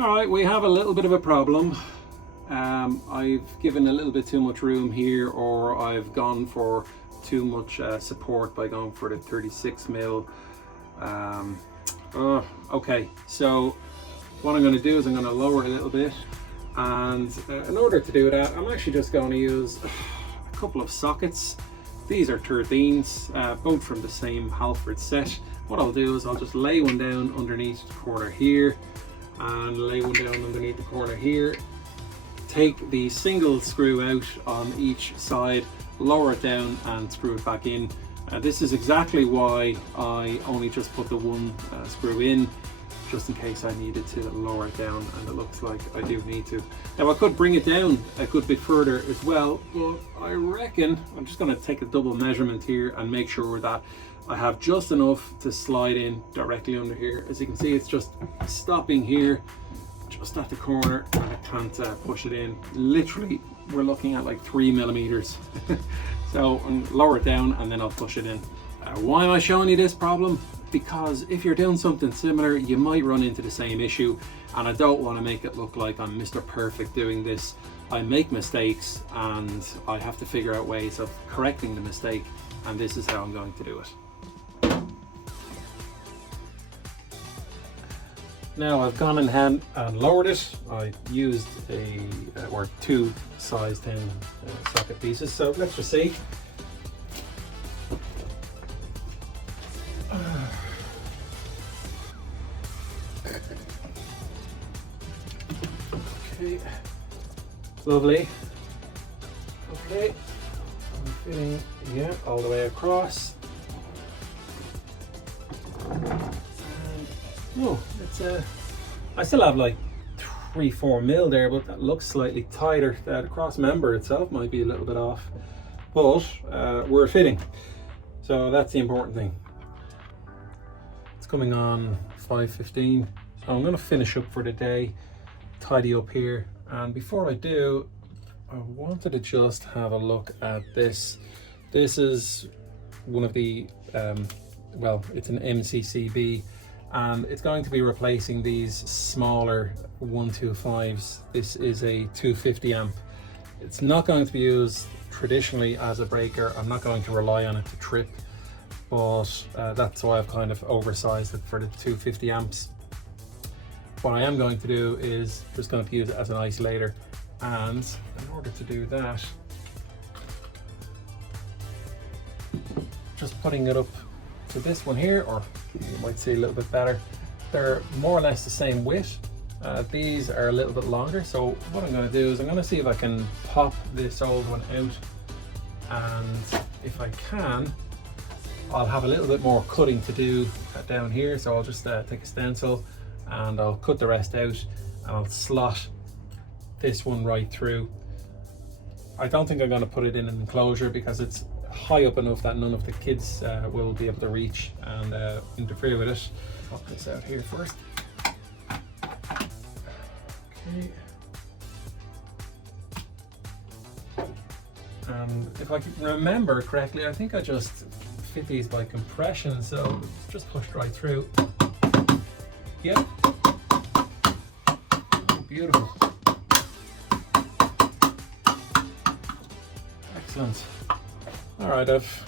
All right, we have a little bit of a problem. I've given a little bit too much room here, or I've gone for too much support by going for the 36mm. Okay, so what I'm going to do is I'm going to lower it a little bit, and in order to do that, I'm actually just going to use a couple of sockets. These are 13s, both from the same Halford set. What I'll do is I'll just lay one down underneath the corner here, and lay one down underneath the corner here. Take the single screw out on each side, lower it down and screw it back in. This is exactly why I only just put the one screw in, just in case I needed to lower it down, and it looks like I do need to. Now I could bring it down a good bit further as well, but I reckon I'm just going to take a double measurement here and make sure that I have just enough to slide in directly under here. As you can see, it's just stopping here, just at the corner, and I can't push it in. Literally, we're looking at like 3mm. So I'll lower it down and then I'll push it in. Why am I showing you this problem? Because if you're doing something similar, you might run into the same issue, and I don't want to make it look like I'm Mr. Perfect doing this. I make mistakes and I have to figure out ways of correcting the mistake, and this is how I'm going to do it. Now I've gone in hand and lowered it. I used or two size 10 socket pieces. So let's just see. Okay, lovely. Okay, I'm fitting, yeah, all the way across. Oh, it's I still have like 3-4 mil there, but that looks slightly tighter. The cross member itself might be a little bit off, but we're fitting, so that's the important thing. It's coming on 5:15, so I'm going to finish up for the day, tidy up here, and before I do, I wanted to just have a look at this. This is one of the well, it's an MCCB, and it's going to be replacing these smaller 125s. This is a 250 amp. It's not going to be used traditionally as a breaker. I'm not going to rely on it to trip, but that's why I've kind of oversized it for the 250 amps. What I am going to do is just going to use it as an isolator, and in order to do that, just putting it up to this one here, or you might see a little bit better. They're more or less the same width. These are a little bit longer, so what I'm going to do is I'm going to see if I can pop this old one out, and if I can, I'll have a little bit more cutting to do down here, so I'll just take a stencil and I'll cut the rest out, and I'll slot this one right through. I don't think I'm going to put it in an enclosure because it's high up enough that none of the kids will be able to reach and interfere with it. Pop this out here first. Okay. And if I can remember correctly, I think I just fit these by compression, so it's just pushed right through. Yep. Beautiful. Excellent. All right, I've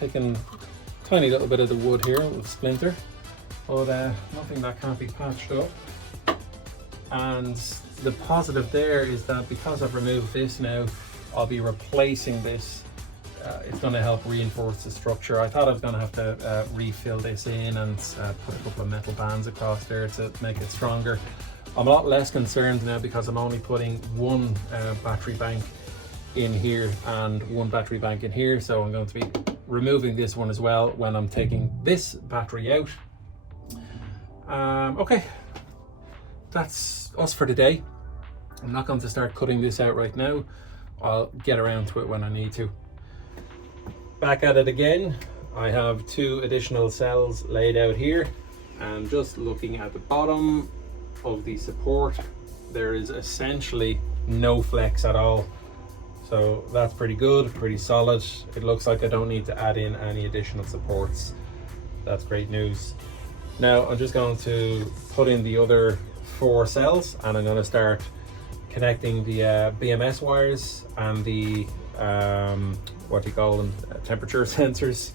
taken a tiny little bit of the wood here with a splinter, but nothing that can't be patched up. And the positive there is that because I've removed this now, I'll be replacing this. It's going to help reinforce the structure. I thought I was going to have to refill this in and put a couple of metal bands across there to make it stronger. I'm a lot less concerned now because I'm only putting one battery bank in here and one battery bank in here, so I'm going to be removing this one as well when I'm taking this battery out. Okay, that's us for today. I'm not going to start cutting this out right now. I'll get around to it when I need to. Back at it again. I have two additional cells laid out here, and just looking at the bottom of the support, there is essentially no flex at all. So that's pretty good, pretty solid. It looks like I don't need to add in any additional supports. That's great news. Now I'm just going to put in the other 4 cells, and I'm going to start connecting the BMS wires and the what do you call them, temperature sensors.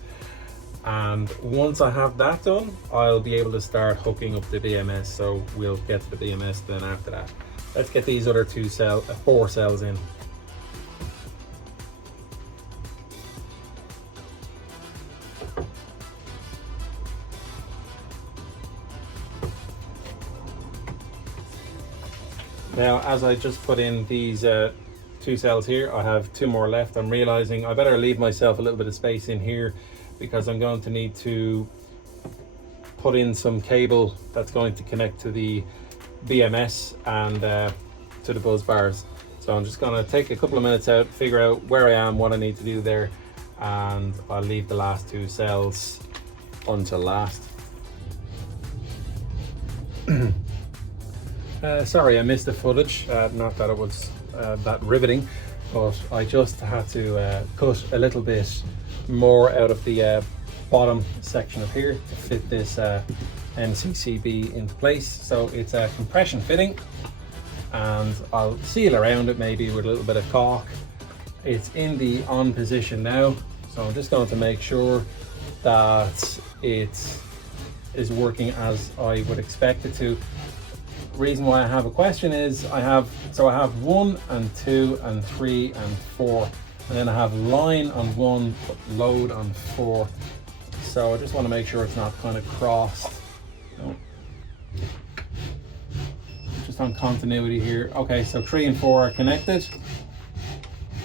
And once I have that done, I'll be able to start hooking up the BMS, so we'll get to the BMS then after that. Let's get these other 4 cells in. Now, as I just put in these 2 cells here, I have 2 more left. I'm realizing I better leave myself a little bit of space in here, because I'm going to need to put in some cable that's going to connect to the BMS and to the buzz bars. So I'm just going to take a couple of minutes out, figure out where I am, what I need to do there, and I'll leave the last 2 cells until last. Sorry, I missed the footage. Not that it was that riveting, but I just had to cut a little bit more out of the bottom section of here to fit this MCCB into place. So it's a compression fitting, and I'll seal around it maybe with a little bit of caulk. It's in the on position now, so I'm just going to make sure that it is working as I would expect it to. Reason why I have a question is I have 1 and 2 and 3 and 4, and then I have line on 1 but load on 4. So I just want to make sure it's not kind of crossed. No. Just on continuity here. Okay, so 3 and 4 are connected,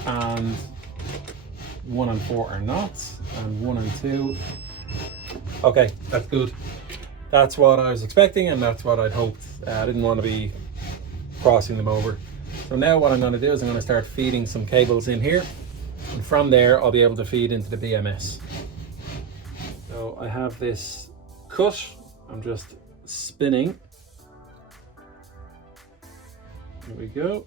and 1 and 4 are not, and 1 and 2. Okay, that's good. That's what I was expecting, and that's what I'd hoped. I didn't want to be crossing them over. So now what I'm going to do is I'm going to start feeding some cables in here, and from there I'll be able to feed into the BMS. So I have this cut, I'm just spinning. There we go.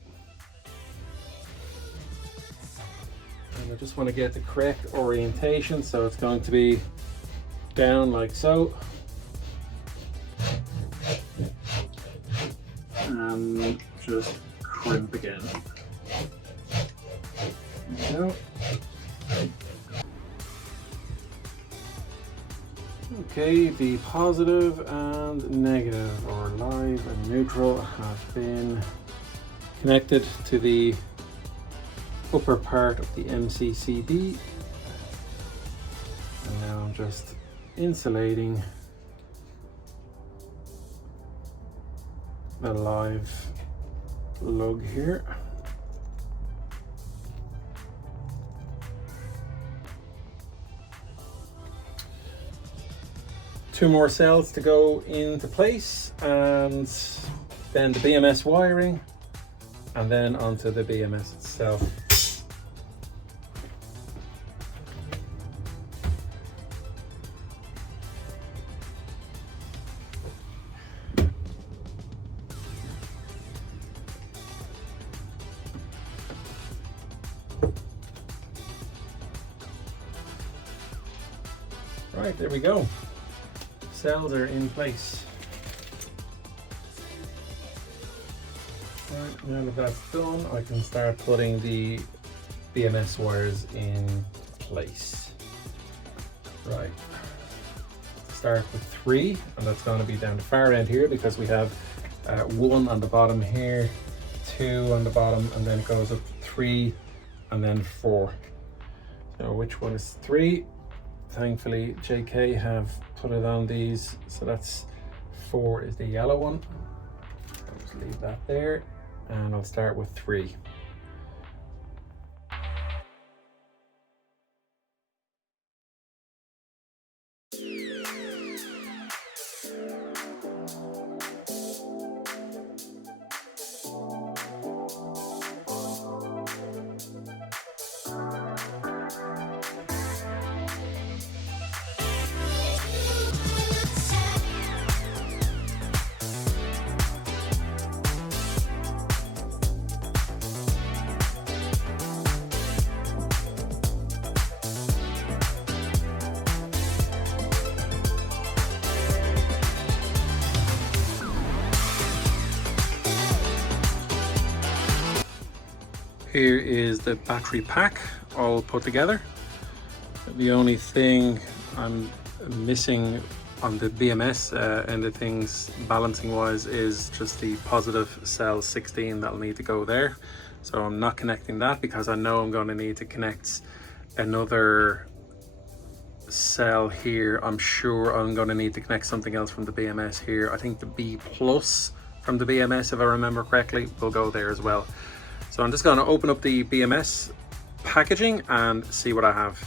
And I just want to get the correct orientation, so it's going to be down like so. And just crimp again. There we go. Okay, the positive and negative, or live and neutral, have been connected to the upper part of the MCCB. And now I'm just insulating the live lug here. Two more cells to go into place, and then the BMS wiring, and then onto the BMS itself. Right, there we go. Cells are in place. Right, now that that's done, I can start putting the BMS wires in place. Right, start with 3, and that's going to be down the far end here, because we have 1 on the bottom here, 2 on the bottom, and then it goes up to 3, and then 4. So which one is 3? Thankfully JK have put it on these, so that's 4 is the yellow one. I'll just leave that there, and I'll start with 3. Here is the battery pack all put together. The only thing I'm missing on the BMS end of things, balancing wise, is just the positive cell 16 that'll need to go there. So I'm not connecting that because I know I'm going to need to connect another cell here. I'm sure I'm going to need to connect something else from the BMS here. I think the B plus from the BMS, if I remember correctly, will go there as well. So I'm just going to open up the BMS packaging and see what I have.